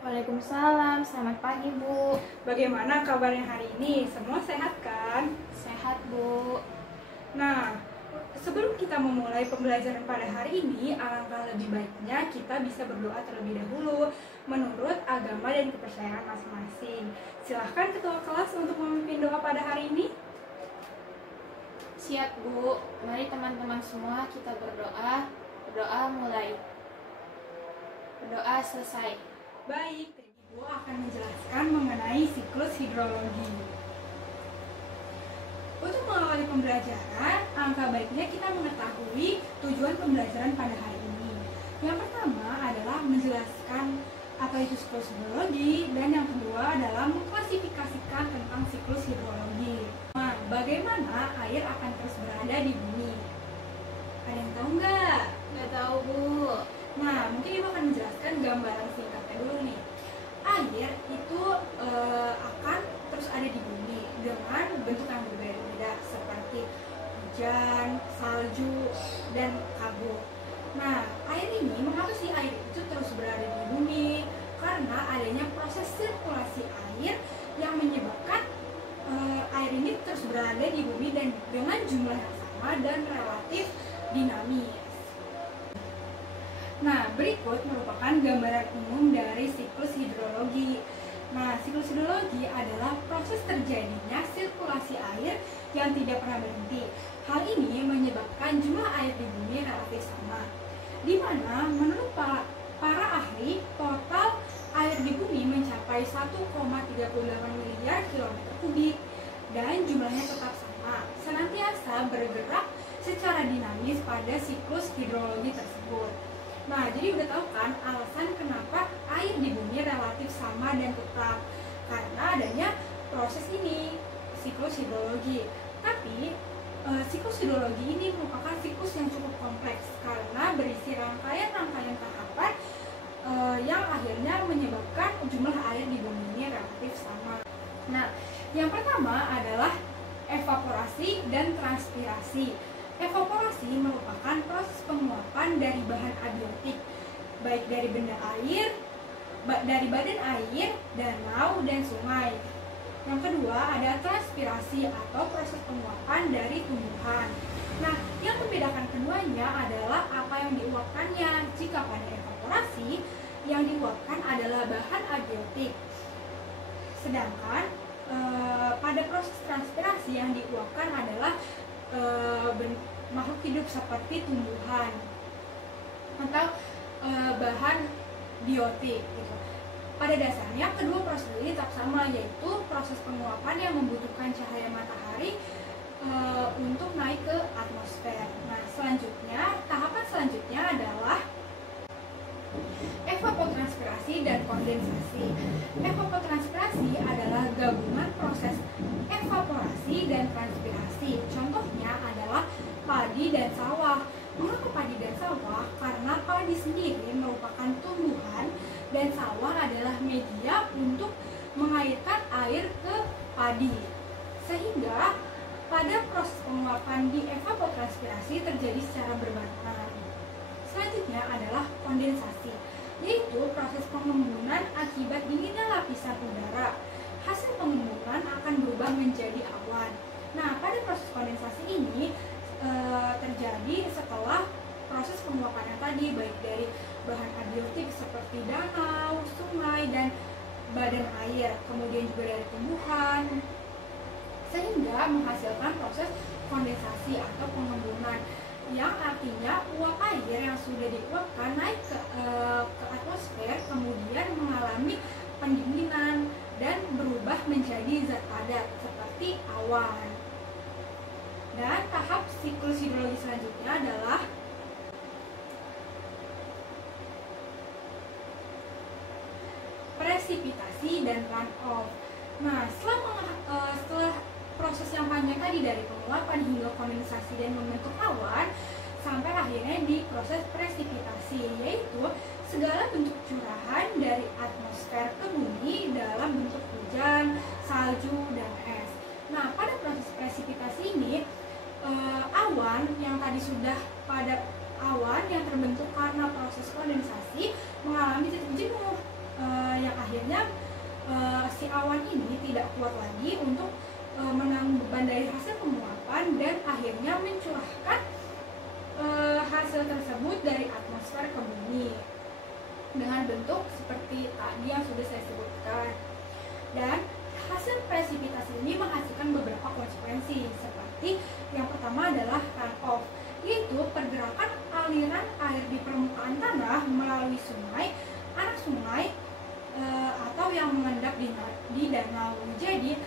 Waalaikumsalam, selamat pagi Bu. Bagaimana kabarnya hari ini? Semua sehat kan? Sehat Bu. Nah, sebelum kita memulai pembelajaran pada hari ini, alangkah lebih baiknya kita bisa berdoa terlebih dahulu menurut agama dan kepercayaan masing-masing. Silahkan ketua kelas untuk memimpin doa pada hari ini. Siap Bu, mari teman-teman semua kita berdoa. Berdoa mulai. Berdoa selesai. Baik, Ibu akan menjelaskan mengenai siklus hidrologi. Untuk mengawali pembelajaran, alangkah baiknya kita mengetahui tujuan pembelajaran pada hari ini. Yang pertama adalah menjelaskan apa itu siklus hidrologi, dan yang kedua adalah mengklasifikasikan tentang siklus hidrologi. Nah, bagaimana air akan terus berada di bumi? Ada yang tahu nggak? Nggak tahu Bu. Nah, mungkin Ibu akan menjelaskan gambaran singkatnya dulu nih. Air itu akan terus ada di bumi dengan bentuk yang berbeda-beda seperti hujan, salju, dan kabut. Nah, air ini, mengapa sih air itu terus berada di bumi? Karena adanya proses sirkulasi air yang menyebabkan air ini terus berada di bumi dan dengan jumlah yang sama dan relatif dinamis. Nah, berikut merupakan gambaran umum dari siklus hidrologi. Nah, siklus hidrologi adalah proses terjadinya sirkulasi air yang tidak pernah berhenti. Hal ini menyebabkan jumlah air di bumi relatif sama, di mana menurut para ahli, total air di bumi mencapai 1,38 miliar kilometer kubik dan jumlahnya tetap sama, senantiasa bergerak secara dinamis pada siklus hidrologi tersebut. Nah, jadi udah tahu kan alasan kenapa air di bumi relatif sama dan tetap, karena adanya proses ini, siklus hidrologi. Tapi siklus hidrologi ini merupakan siklus yang cukup kompleks karena berisi rangkaian-rangkaian tahapan yang akhirnya menyebabkan jumlah air di bumi ini relatif sama. Nah, yang pertama adalah evaporasi dan transpirasi. Evaporasi merupakan proses penguapan dari bahan abiotik, baik dari benda air, dari badan air, danau, dan sungai. Yang kedua ada transpirasi atau proses penguapan dari tumbuhan. Nah, yang membedakan keduanya adalah apa yang diuapkannya. Jika pada evaporasi, yang diuapkan adalah bahan abiotik. Sedangkan pada proses transpirasi yang diuapkan adalah makhluk hidup seperti tumbuhan atau bahan biotik gitu. Pada dasarnya kedua proses ini tetap sama, yaitu proses penguapan yang membutuhkan cahaya matahari untuk naik ke atmosfer. Nah, selanjutnya tahapan selanjutnya adalah evapotranspirasi dan kondensasi. Evapotranspirasi adalah gabungan proses evaporasi dan transpirasi. Contohnya adalah padi dan sawah. Mengapa padi dan sawah? Karena padi sendiri merupakan tumbuhan dan sawah adalah media untuk mengairkan air ke padi. Sehingga pada proses penguapan di evapotranspirasi terjadi secara berbarengan. Selanjutnya adalah kondensasi, yaitu proses pengembunan akibat dinginnya lapisan udara. Hasil pengembunan akan berubah menjadi awan. Nah, pada proses kondensasi ini terjadi setelah proses penguapan yang tadi, baik dari bahan abiotik seperti danau, sungai, dan badan air, kemudian juga dari tumbuhan, sehingga menghasilkan proses kondensasi atau pengembunan, yang artinya uap air yang sudah diuapkan naik ke atmosfer, kemudian mengalami pendinginan dan berubah menjadi zat padat seperti awan. Dan tahap siklus hidrologi selanjutnya adalah presipitasi dan runoff. Nah, setelah proses yang panjang tadi dari penguapan hingga kondensasi dan membentuk awan, sampai akhirnya di proses presipitasi, yaitu segala bentuk curahan dari atmosfer ke bumi dalam bentuk hujan, salju, dan es. Nah, pada proses presipitasi ini, awan yang tadi sudah pada awan yang terbentuk karena proses kondensasi mengalami titik jenuh yang akhirnya si awan ini tidak kuat lagi untuk menanggung beban dari hasil penguapan dan akhirnya mencurahkan hasil tersebut dari atmosfer ke bumi dengan bentuk seperti tadi yang sudah saya sebutkan. Dan hasil presipitasi ini menghasilkan beberapa konsekuensi, seperti yang pertama adalah runoff, yaitu pergerakan aliran air di permukaan tanah melalui sungai, anak sungai, atau yang mengendap di danau. Jadi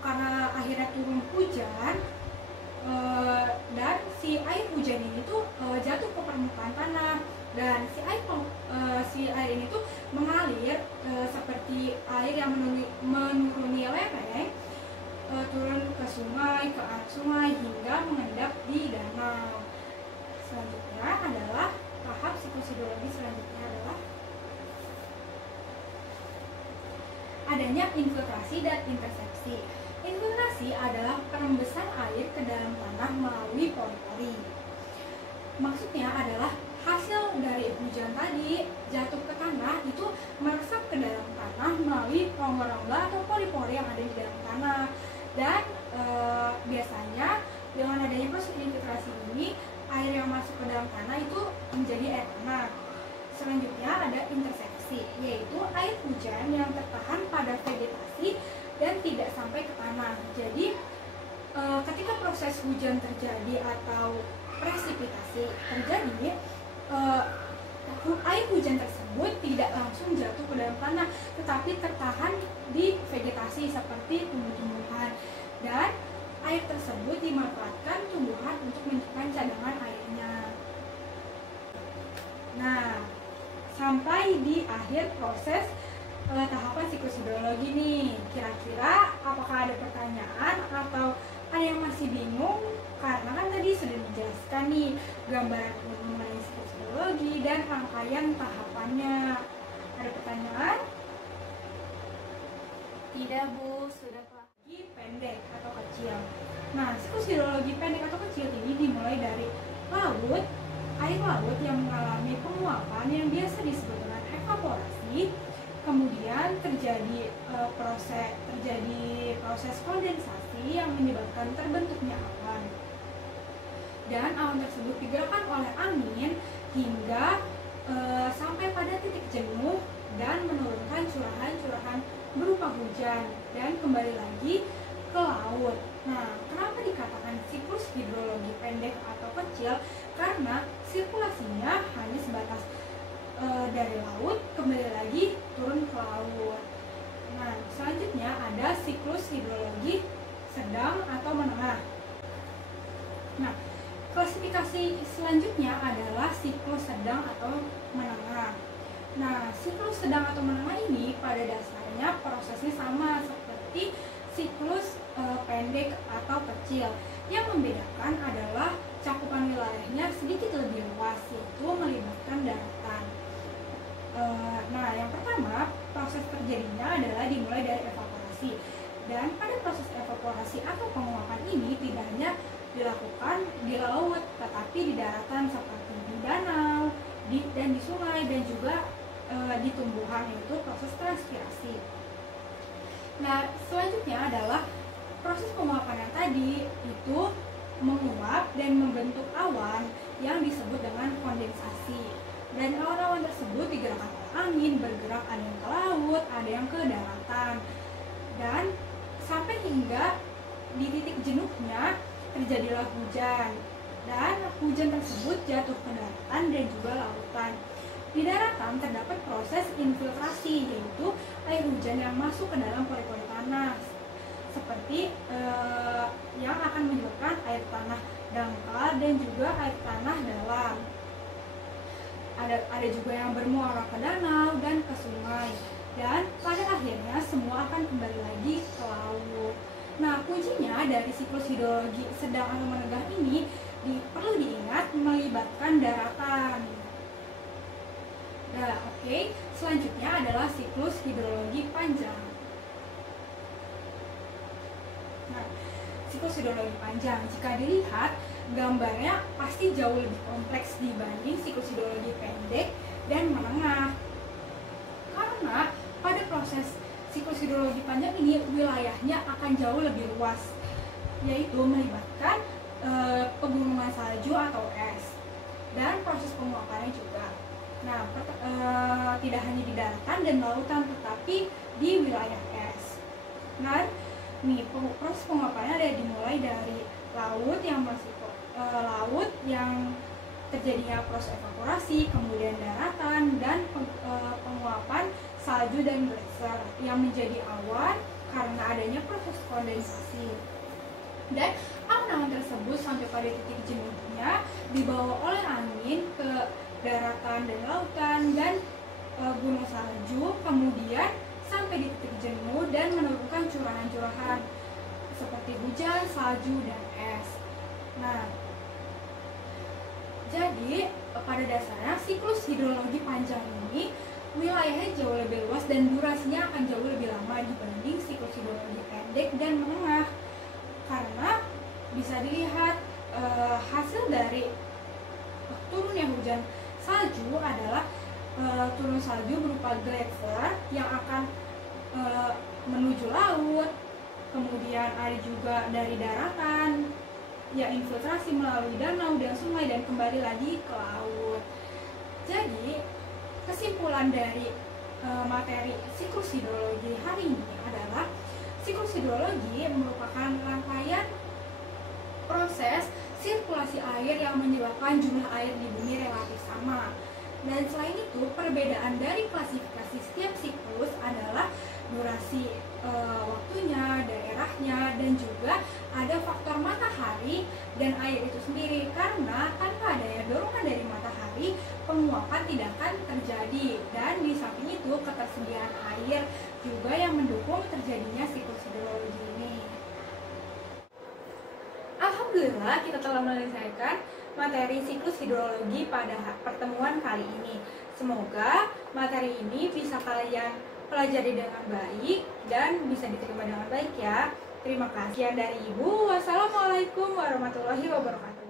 karena akhirnya turun hujan, dan si air hujan ini tuh jatuh ke permukaan tanah, dan si air ini tuh mengalir seperti air yang menuruni lereng, turun ke sungai, ke anak sungai, hingga mengendap di danau. Selanjutnya adalah tahap siklus hidrologi selanjutnya adalah adanya infiltrasi dan intersepsi. Infiltrasi adalah perembesan air ke dalam tanah melalui pori-pori. Maksudnya adalah hasil dari hujan tadi jatuh ke tanah itu meresap ke dalam tanah melalui rongga-rongga atau pori-pori yang ada di dalam tanah. Dan biasanya dengan adanya proses infiltrasi ini, air yang masuk ke dalam tanah itu menjadi air tanah. Selanjutnya ada intersepsi, yaitu air hujan yang tertahan pada vegetasi dan tidak sampai ke tanah. Jadi ketika proses hujan terjadi atau presipitasi terjadi, air hujan tersebut tidak langsung jatuh ke dalam tanah, tetapi tertahan di vegetasi seperti tumbuh-tumbuhan, dan air tersebut dimanfaatkan tumbuhan untuk menyimpan cadangan airnya. Nah, sampai di akhir proses tahapan siklus hidrologi nih. Kira-kira apakah ada pertanyaan atau ada yang masih bingung? Karena kan tadi sudah dijelaskan nih gambaran mengenai siklus hidrologi dan rangkaian tahapannya. Ada pertanyaan? Tidak, Bu, sudah Pak. Pendek atau kecil. Nah, siklus hidrologi pendek atau kecil ini dimulai dari laut, air laut yang mengalami penguapan yang biasa disebut dengan evaporasi. Kemudian terjadi proses kondensasi yang menyebabkan terbentuknya awan. Dan awan tersebut digerakkan oleh angin hingga sampai pada titik jenuh dan menurunkan curahan-curahan berupa hujan dan kembali lagi ke laut. Nah, kenapa dikatakan siklus hidrologi pendek atau kecil? Karena sirkulasinya hanya sebatas dari laut kembali lagi turun ke laut. Nah, selanjutnya ada siklus hidrologi sedang atau menengah. Nah, klasifikasi selanjutnya adalah siklus sedang atau menengah. Nah, siklus sedang atau menengah ini pada dasarnya prosesnya sama seperti siklus pendek atau kecil. Yang membedakan adalah cakupan wilayahnya sedikit lebih luas, yaitu melibatkan daratan. Nah, yang pertama, proses terjadinya adalah dimulai dari evaporasi. Dan pada proses evaporasi atau penguapan ini tidak hanya dilakukan di laut, tetapi di daratan seperti di danau, dan di sungai, dan juga di tumbuhan, yaitu proses transpirasi. Nah, selanjutnya adalah proses penguapan yang tadi itu menguap dan membentuk awan yang disebut dengan kondensasi. Dan awan-awan tersebut digerakkan oleh angin, bergerak ada yang ke laut, ada yang ke daratan. Dan sampai hingga di titik jenuhnya terjadilah hujan. Dan hujan tersebut jatuh ke daratan dan juga lautan. Di daratan terdapat proses infiltrasi, yaitu air hujan yang masuk ke dalam pori-pori tanah, seperti yang akan menyebabkan air tanah dangkal dan juga air tanah dalam. Ada juga yang bermuara ke danau dan ke sungai, dan pada akhirnya semua akan kembali lagi ke laut. Nah, kuncinya dari siklus hidrologi sedang atau menengah ini perlu diingat melibatkan daratan. Nah, oke. Selanjutnya adalah siklus hidrologi panjang. Nah, siklus hidrologi panjang, jika dilihat gambarnya pasti jauh lebih kompleks dibanding siklus hidrologi pendek dan menengah. Karena Karena pada proses siklus hidrologi panjang ini wilayahnya akan jauh lebih luas, yaitu melibatkan pegunungan salju atau es dan proses penguapannya juga. Nah, tidak hanya di daratan dan lautan, tetapi di wilayah es. Nah, proses penguapannya ada dimulai dari laut yang terjadinya proses evaporasi, kemudian daratan, dan penguapan salju dan gletser yang menjadi awan karena adanya proses kondensasi. Dan awan-awan tersebut sampai pada titik jenuhnya dibawa oleh angin ke daratan dan lautan dan gunung salju, kemudian sampai di titik jenuh dan menurunkan curahan-curahan seperti hujan, salju, dan es. Nah, jadi pada dasarnya siklus hidrologi panjang ini wilayahnya jauh lebih luas dan durasinya akan jauh lebih lama dibanding siklus hidrologi pendek dan menengah. Karena bisa dilihat hasil dari turunnya hujan salju adalah turun salju berupa gletser yang akan menuju laut, kemudian ada juga dari daratan yang infiltrasi melalui danau dan sungai dan kembali lagi ke laut. Jadi kesimpulan dari materi siklus hidrologi hari ini adalah siklus hidrologi merupakan rangkaian proses sirkulasi air yang menyebabkan jumlah air di bumi relatif sama. Dan selain itu, perbedaan dari klasifikasi setiap siklus adalah durasi waktunya, daerahnya, dan juga ada faktor matahari dan air itu sendiri. Karena tanpa adanya dorongan dari matahari, penguapan tidak akan terjadi. Dan di samping itu, ketersediaan air juga yang mendukung terjadinya siklus hidrologi ini. Alhamdulillah, kita telah menyelesaikan materi siklus hidrologi pada pertemuan kali ini. Semoga materi ini bisa kalian pelajari dengan baik dan bisa diterima dengan baik ya. Terima kasih dari Ibu. Wassalamualaikum warahmatullahi wabarakatuh.